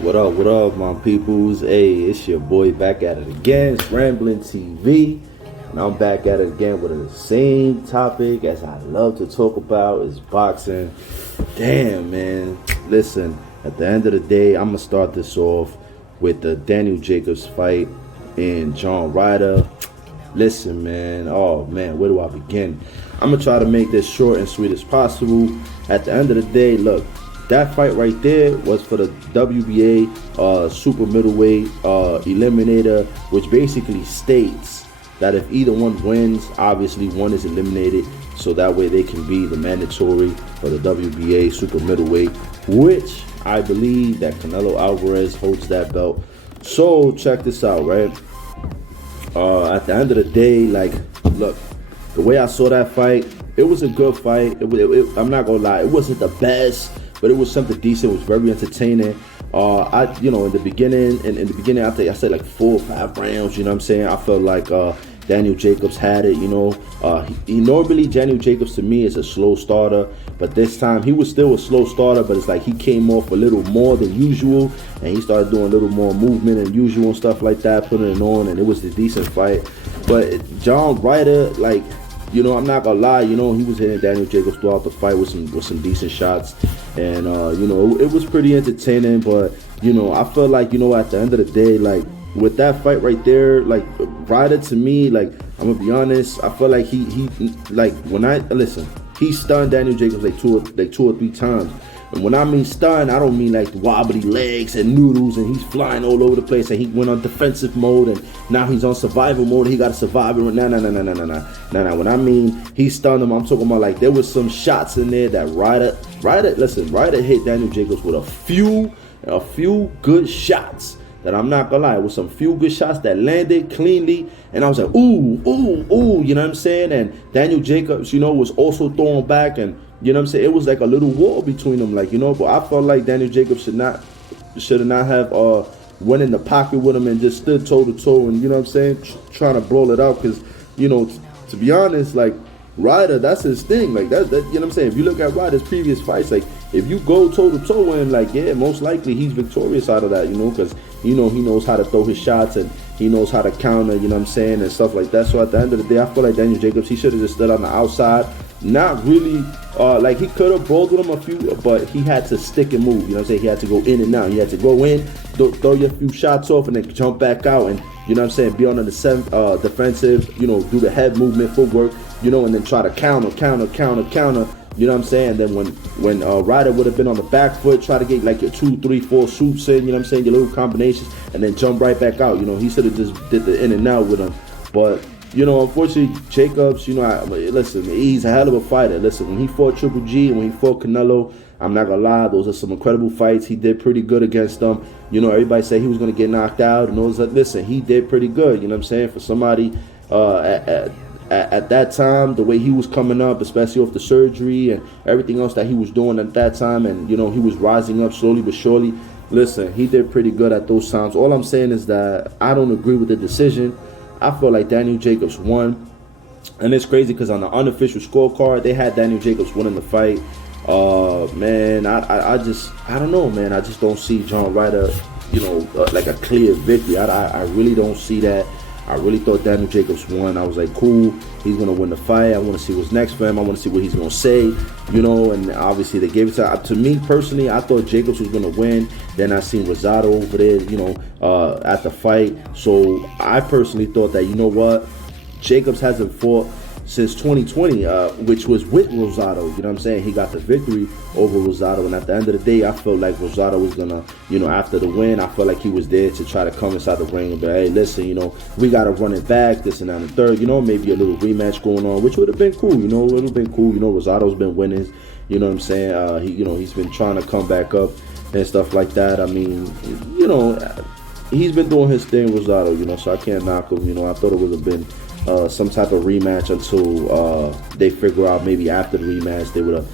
What up, my peoples? Hey, it's your boy back at it again. It's Rambling TV. And I'm back at it again with the same topic as I love to talk about is boxing. Damn, man. Listen, at the end of the day, I'm going to start this off with the Daniel Jacobs fight and John Ryder. Listen, man. Oh, man, where do I begin? I'm going to try to make this short and sweet as possible. At the end of the day, look. That fight right there was for the WBA super middleweight eliminator, which basically states that if either one wins, obviously one is eliminated, so that way they can be the mandatory for the WBA super middleweight, which I believe that Canelo Alvarez holds that belt. So check this out, right? At the end of the day, like, look, the way I saw that fight, it was a good fight. I'm not gonna lie, it wasn't the best, but it was something decent. It was very entertaining. In the beginning, I said like 4 or 5 rounds. You know what I'm saying? I felt like Daniel Jacobs had it. Normally Daniel Jacobs to me is a slow starter, but this time he was still a slow starter. But it's like he came off a little more than usual, and he started doing a little more movement than usual and stuff like that, putting it on, and it was a decent fight. But John Ryder, like, I'm not gonna lie, he was hitting Daniel Jacobs throughout the fight with some decent shots. And, it was pretty entertaining. But, I feel like, at the end of the day, like, with that fight right there, like, Ryder to me, like, I'm gonna be honest, I feel like he stunned Daniel Jacobs like two or three times. And when I mean stun, I don't mean like wobbly legs and noodles and he's flying all over the place and he went on defensive mode and now he's on survival mode. He got a survivor. No. When I mean he stunned him, I'm talking about like there was some shots in there that Ryder hit Daniel Jacobs with a few good shots. That I'm not gonna lie, with some few good shots that landed cleanly, and I was like, ooh, you know what I'm saying? And Daniel Jacobs, was also throwing back, and you know what I'm saying? It was like a little war between them, like, but I felt like Daniel Jacobs should not have went in the pocket with him and just stood toe to toe, and you know what I'm saying, trying to blow it out, because to be honest, like Ryder, that's his thing, like that, you know what I'm saying? If you look at Ryder's previous fights, like if you go toe to toe with him, like yeah, most likely he's victorious out of that, because he knows how to throw his shots and he knows how to counter, you know what I'm saying, and stuff like that. So at the end of the day, I feel like Daniel Jacobs, he should have just stood on the outside, not really, like he could have brawled with him a few, but he had to stick and move, you know what I'm saying? He had to go in and out. He had to go in, throw your few shots off, and then jump back out, and you know what I'm saying, be on the defensive, do the head movement, footwork, and then try to counter, you know what I'm saying? Then when Ryder would have been on the back foot, try to get like your 2, 3, 4 swoops in, you know what I'm saying, your little combinations, and then jump right back out. He should have just did the in and out with him. But, unfortunately, Jacobs, listen, he's a hell of a fighter. Listen, when he fought Triple G and when he fought Canelo, I'm not going to lie, those are some incredible fights. He did pretty good against them. Everybody said he was going to get knocked out. And those, listen, he did pretty good, you know what I'm saying, for somebody at that time, the way he was coming up, especially off the surgery and everything else that he was doing at that time, and he was rising up slowly but surely. Listen, he did pretty good at those times. All I'm saying is that I don't agree with the decision. I feel like Daniel Jacobs won, and it's crazy because on the unofficial scorecard they had Daniel Jacobs winning the fight. Man, I don't know, man. I just don't see John Ryder, like a clear victory. I really don't see that. I really thought Daniel Jacobs won. I was like, cool, he's going to win the fight. I want to see what's next for him. I want to see what he's going to say, and obviously they gave it to me personally. I thought Jacobs was going to win. Then I seen Rosado over there, at the fight. So I personally thought that, what, Jacobs hasn't fought since 2020, which was with Rosado, you know what I'm saying? He got the victory over Rosado, and at the end of the day, I felt like Rosado was gonna, after the win, I felt like he was there to try to come inside the ring and be, hey, listen, we gotta run it back, this and that and third, maybe a little rematch going on, which would have been cool, it would have been cool, Rosado's been winning, you know what I'm saying? He's been trying to come back up and stuff like that. I mean, he's been doing his thing, Rosado, so I can't knock him, I thought it would have been some type of rematch until they figure out maybe after the rematch they would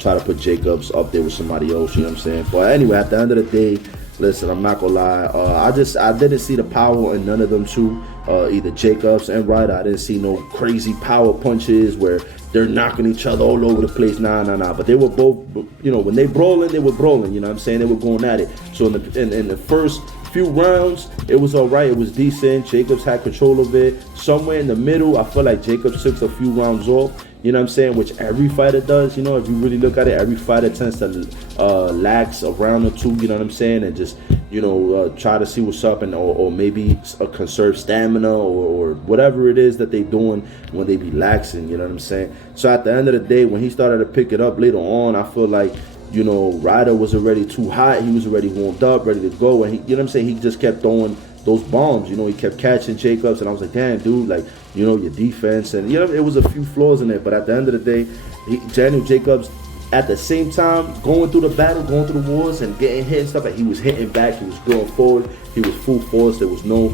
try to put Jacobs up there with somebody else, you know what I'm saying? But anyway, at the end of the day, listen, I'm not gonna lie, I didn't see the power in none of them two. either Jacobs and Ryder. I didn't see no crazy power punches where they're knocking each other all over the place. Nah. But they were both, when they brawling, they were brawling. You know what I'm saying? They were going at it. So in the first few rounds, it was all right. It was decent. Jacobs had control of it. Somewhere in the middle, I feel like Jacobs took a few rounds off. You know what I'm saying? Which every fighter does. If you really look at it, every fighter tends to lax a round or two. You know what I'm saying? And just try to see what's up, and or maybe conserve stamina or whatever it is that they doing when they be laxing. You know what I'm saying? So at the end of the day, when he started to pick it up later on, I feel like Ryder was already too hot. He was already warmed up, ready to go, and he, you know what I'm saying? He just kept throwing those bombs. He kept catching Jacobs, and I was like, damn, dude, like, your defense, and it was a few flaws in it, but at the end of the day, Daniel Jacobs, at the same time, going through the battle, going through the wars, and getting hit and stuff, and he was hitting back, he was going forward, he was full force, there was no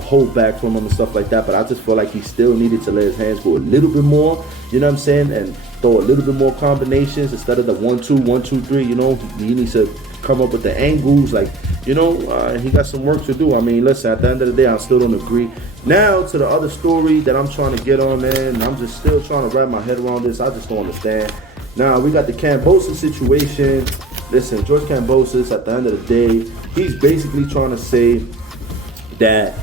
hold back from him and stuff like that, but I just feel like he still needed to let his hands go a little bit more, you know what I'm saying, and throw a little bit more combinations instead of the 1-2, 1-2-3, he needs to come up with the angles, like, he got some work to do. I mean, listen, at the end of the day, I still don't agree. Now to the other story that I'm trying to get on, man, I'm just still trying to wrap my head around this. I just don't understand. Now, we got the Kambosos situation. Listen, George Kambosos, at the end of the day, he's basically trying to say that,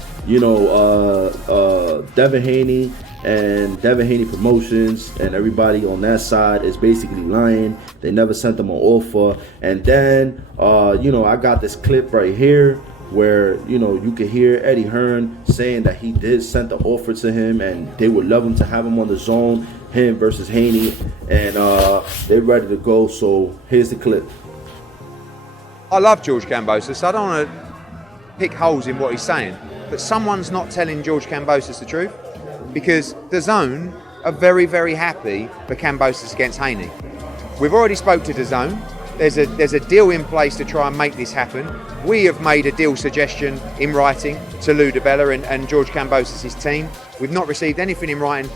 Devin Haney and Devin Haney Promotions and everybody on that side is basically lying. They never sent them an offer. And then, I got this clip right here where, you can hear Eddie Hearn saying that he did send the offer to him and they would love him to have him on the zone, him versus Haney, and they're ready to go. So here's the clip. I love George Kambosos. I don't want to pick holes in what he's saying, but someone's not telling George Kambosos the truth, because the zone are very, very happy for Kambosos against Haney. We've already spoke to the zone. There's a deal in place to try and make this happen. We have made a deal suggestion in writing to Lou DiBella and George Kambosos' team. We've not received anything in writing.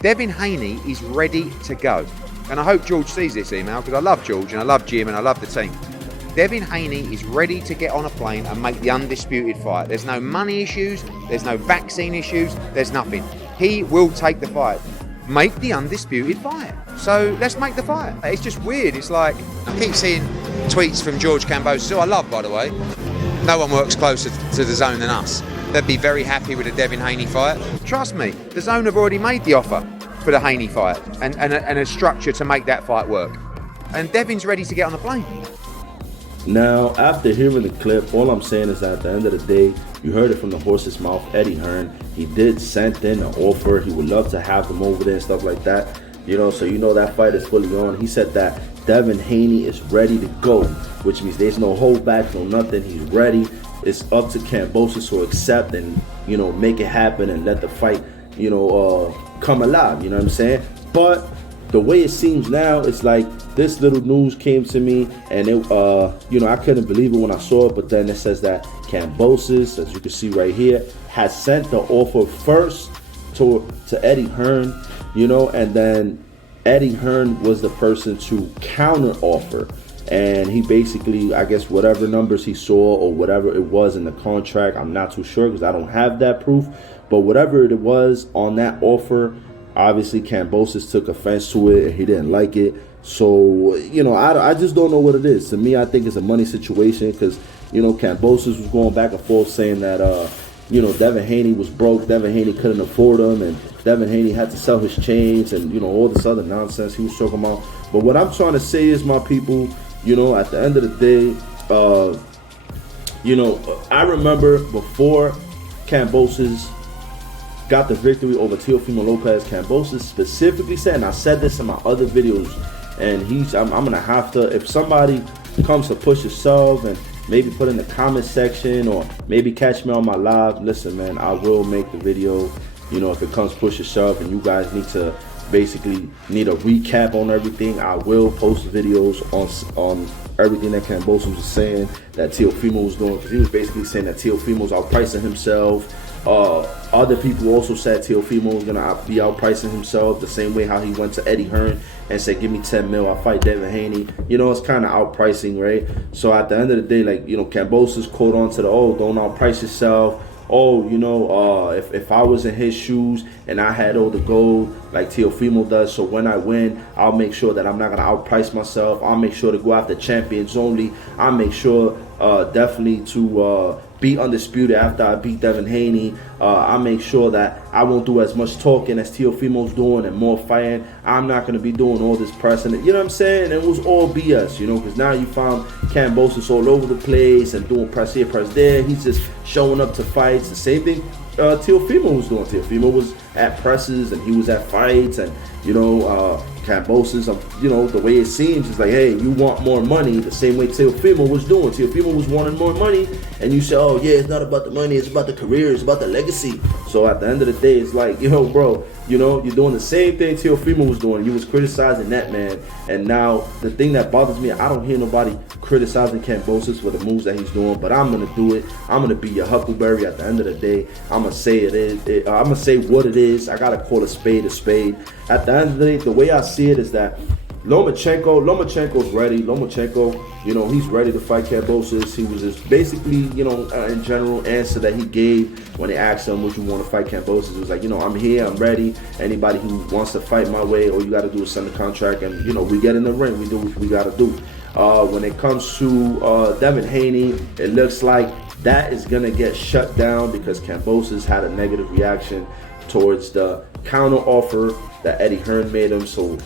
Devin Haney is ready to go. And I hope George sees this email, because I love George and I love Jim and I love the team. Devin Haney is ready to get on a plane and make the undisputed fight. There's no money issues, there's no vaccine issues, there's nothing. He will take the fight. Make the undisputed fight. So let's make the fight. It's just weird. It's like, I keep seeing tweets from George Kambosos, who I love, by the way. No one works closer to the zone than us. They'd be very happy with a Devin Haney fight. Trust me, the zone have already made the offer for the Haney fight and a structure to make that fight work. And Devin's ready to get on the plane. Now, after hearing the clip, all I'm saying is that at the end of the day, you heard it from the horse's mouth, Eddie Hearn. He did send in an offer. He would love to have them over there and stuff like that. So that fight is fully on. He said that Devin Haney is ready to go, which means there's no holdback, no nothing. He's ready. It's up to Kambosos to accept and, make it happen and let the fight, come alive. You know what I'm saying? But the way it seems now, it's like this little news came to me, and it, I couldn't believe it when I saw it. But then it says that Kambosos, as you can see right here, has sent the offer first to Eddie Hearn, and then Eddie Hearn was the person to counter offer. And he basically, I guess, whatever numbers he saw or whatever it was in the contract, I'm not too sure because I don't have that proof. But whatever it was on that offer, obviously Kambosos took offense to it and he didn't like it. So, I just don't know what it is. To me, I think it's a money situation because, Kambosos was going back and forth saying that, Devin Haney was broke. Devin Haney couldn't afford him, and Devin Haney had to sell his chains and, all this other nonsense he was talking about. But what I'm trying to say is, my people, at the end of the day, I remember before Kambosos got the victory over Teofimo Lopez, Kambosos specifically said, and I said this in my other videos, and I'm gonna have to, if somebody comes to push yourself and maybe put in the comment section or maybe catch me on my live, listen, man, I will make the video, if it comes push yourself and you guys need a recap on everything, I will post videos on everything that Kambosos was saying that Teofimo was doing, because he was basically saying that Teofimo was outpricing himself. Other people also said Teofimo was gonna be outpricing himself the same way how he went to Eddie Hearn and said, give me 10 mil, I'll fight Devin Haney. It's kind of outpricing, right? So at the end of the day, like, Kambosos caught on to don't outprice yourself. oh, if I was in his shoes and I had all the gold like Teofimo does, so when I win, I'll make sure that I'm not gonna outprice myself. I'll make sure to go after champions only. I'll make sure definitely to be undisputed after I beat Devin Haney. I make sure that I won't do as much talking as Teofimo's doing and more fighting. I'm not going to be doing all this pressing. You know what I'm saying? And it was all BS, because now you found Kambosos all over the place and doing press here, press there. He's just showing up to fights. The same thing Teofimo was doing. Teofimo was at presses and he was at fights, and Kambosos, the way it seems is like, hey, you want more money, the same way Teofimo was doing. Teofimo was wanting more money, and you say, oh yeah, it's not about the money, it's about the career, it's about the legacy. So at the end of the day, it's like, bro, you're doing the same thing Teofimo was doing. You was criticizing that man, and now the thing that bothers me, I don't hear nobody criticizing Kambosos for the moves that he's doing, but I'm gonna do it. I'm gonna be your Huckleberry at the end of the day. I'm gonna say I'm gonna say what it is. I gotta call a spade a spade. At the end of the day, the way I see it is that Lomachenko's ready. Lomachenko, he's ready to fight Kambosos. He was just basically, in general answer that he gave when they asked him, would you want to fight Kambosos? It was like, I'm here, I'm ready. Anybody who wants to fight my way, all you got to do is send a contract, and, we get in the ring. We do what we got to do. When it comes to Devin Haney, it looks like that is going to get shut down because Kambosos had a negative reaction towards the counter offer that Eddie Hearn made him. So,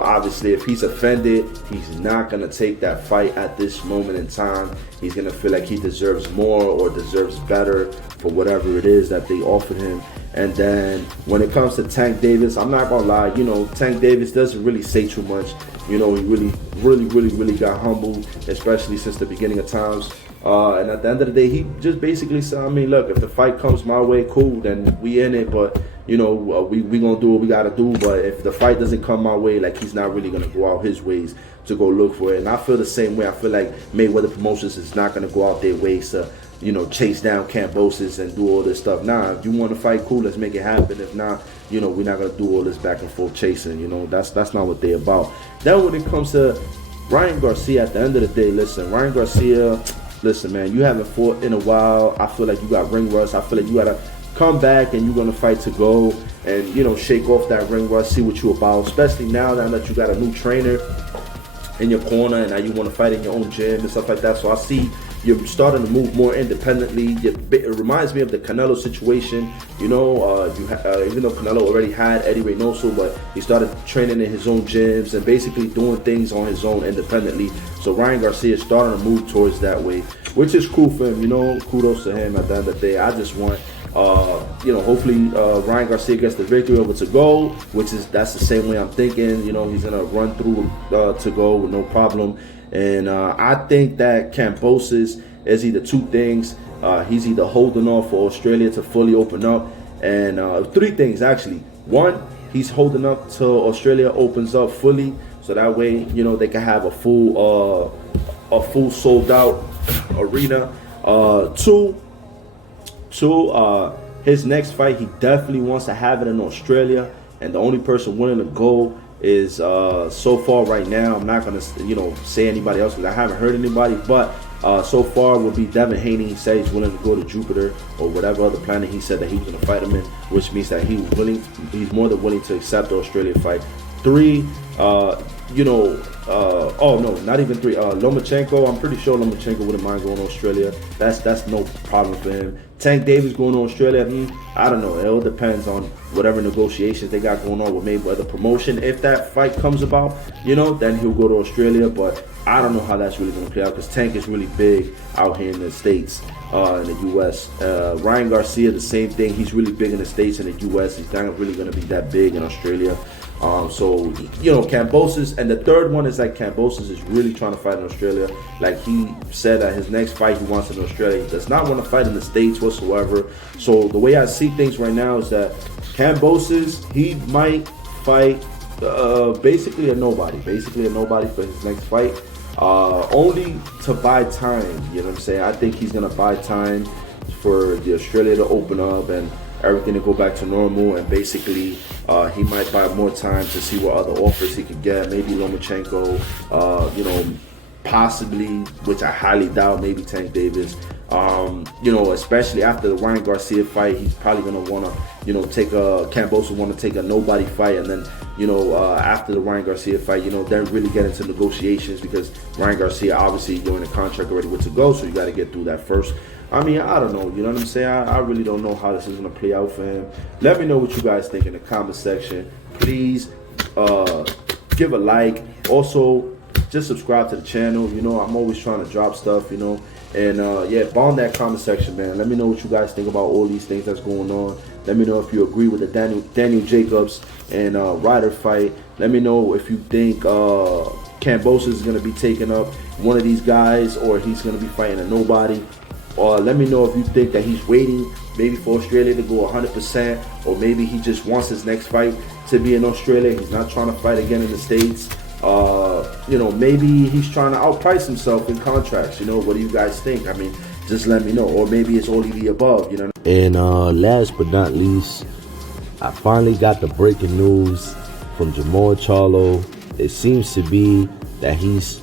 obviously if he's offended, he's not going to take that fight at this moment in time. He's going to feel like he deserves more or deserves better for whatever it is that they offered him. And then when it comes to Tank Davis, I'm not going to lie, Tank Davis doesn't really say too much. He really got humbled, especially since the beginning of times. And at the end of the day, he just basically said, look, if the fight comes my way, cool, then we in it. But, we going to do what we got to do. But if the fight doesn't come my way, like, he's not really going to go out his ways to go look for it. And I feel the same way. I feel like Mayweather Promotions is not going to go out their ways to, chase down Kambosos and do all this stuff. Nah, if you want to fight, cool, let's make it happen. If not, we're not going to do all this back and forth chasing. That's not what they're about. Then when it comes to Ryan Garcia, at the end of the day, listen, Ryan Garcia... Listen, man, you haven't fought in a while. I feel like you got ring rust. I feel like you got to come back and you're going to fight to go and, shake off that ring rust, see what you're about, especially now that you got a new trainer in your corner and now you want to fight in your own gym and stuff like that. So I see you're starting to move more independently. It reminds me of the Canelo situation. Even though Canelo already had Eddie Reynoso, but he started training in his own gyms and basically doing things on his own independently. So Ryan Garcia is starting to move towards that way, which is cool for him. Kudos to him at the end of the day. I just want, hopefully Ryan Garcia gets the victory over to go, that's the same way I'm thinking. He's gonna run through to go with no problem. And I think that Kambosos is either two things. He's either holding off for Australia to fully open up, and three things actually. One, he's holding up till Australia opens up fully, so that way they can have a full sold out arena. Two, his next fight, he definitely wants to have it in Australia, and the only person willing to go is so far right now, I'm not gonna say anybody else because I haven't heard anybody, but so far would be Devin Haney. He said he's willing to go to Jupiter or whatever other planet he said that he was gonna fight him in, which means that he's more than willing to accept the Australia fight. Three, not even three. Lomachenko, I'm pretty sure Lomachenko wouldn't mind going to Australia. That's no problem for him. Tank Davis going to Australia, I don't know. It all depends on whatever negotiations they got going on with Mayweather Promotion. If that fight comes about, then he'll go to Australia. But I don't know how that's really going to play out because Tank is really big out here in the States, in the U.S. Ryan Garcia, the same thing. He's really big in the States and the U.S. He's not really going to be that big in Australia. Kambosos, and the third one is like Kambosos is really trying to fight in Australia. Like he said that his next fight he wants in Australia. He does not want to fight in the States whatsoever. So the way I see things right now is that Kambosos, he might fight basically a nobody for his next fight. Only to buy time, you know what I'm saying? I think he's going to buy time for the Australia to open up and everything to go back to normal, and basically he might buy more time to see what other offers he could get. Maybe Lomachenko, possibly, which I highly doubt, maybe Tank Davis. You know, especially after the Ryan Garcia fight, he's probably gonna wanna, you know, Kambosos wanna take a nobody fight, and then, you know, after the Ryan Garcia fight, you know, then really get into negotiations, because Ryan Garcia, obviously you're in a contract already with to go, so you got to get through that first. I mean, I don't know, you know what I'm saying? I really don't know how this is gonna play out for him. Let me know what you guys think in the comment section. Please give a like. Also, just subscribe to the channel. You know, I'm always trying to drop stuff, you know. And yeah, bomb that comment section, man. Let me know what you guys think about all these things that's going on. Let me know if you agree with the Daniel Jacobs and Ryder fight. Let me know if you think Kambosos is going to be taking up one of these guys, or he's going to be fighting a nobody. Or let me know if you think that he's waiting maybe for Australia to go 100%, or maybe he just wants his next fight to be in Australia. He's not trying to fight again in the States. You know, maybe he's trying to outprice himself in contracts. You know, what do you guys think? I mean, just let me know. Or maybe it's only the above, you know. And last but not least, I finally got the breaking news from Jermall Charlo. It seems to be that he's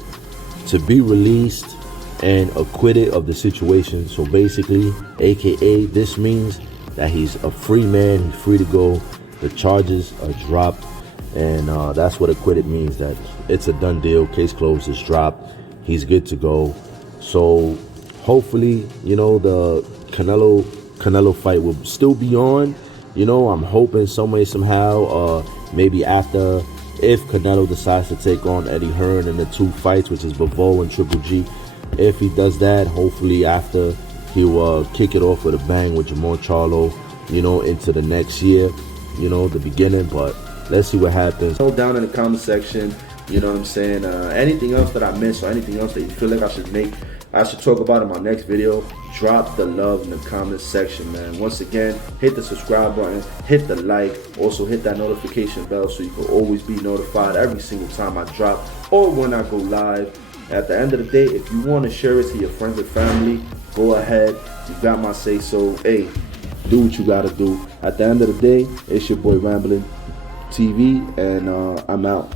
to be released and acquitted of the situation. So basically, AKA, this means that he's a free man. He's free to go. The charges are dropped. And that's what acquitted means, that it's a done deal. Case closed, it's dropped. He's good to go. So hopefully, you know, the Canelo fight will still be on. You know, I'm hoping some way, somehow, maybe after, if Canelo decides to take on Eddie Hearn in the 2 fights, which is Bivol and Triple G. If he does that, hopefully after, he'll kick it off with a bang with Jermall Charlo, you know, into the next year, you know, the beginning. But let's see what happens. Go down in the comment section, you know what I'm saying? Anything else that I missed, or anything else that you feel like I should talk about in my next video, drop the love in the comment section, man. Once again, hit the subscribe button, hit the like, also hit that notification bell so you can always be notified every single time I drop or when I go live. At the end of the day, if you want to share it to your friends and family, go ahead. You got my say so. Hey, do what you got to do. At the end of the day, it's your boy Ramblin' TV, and I'm out.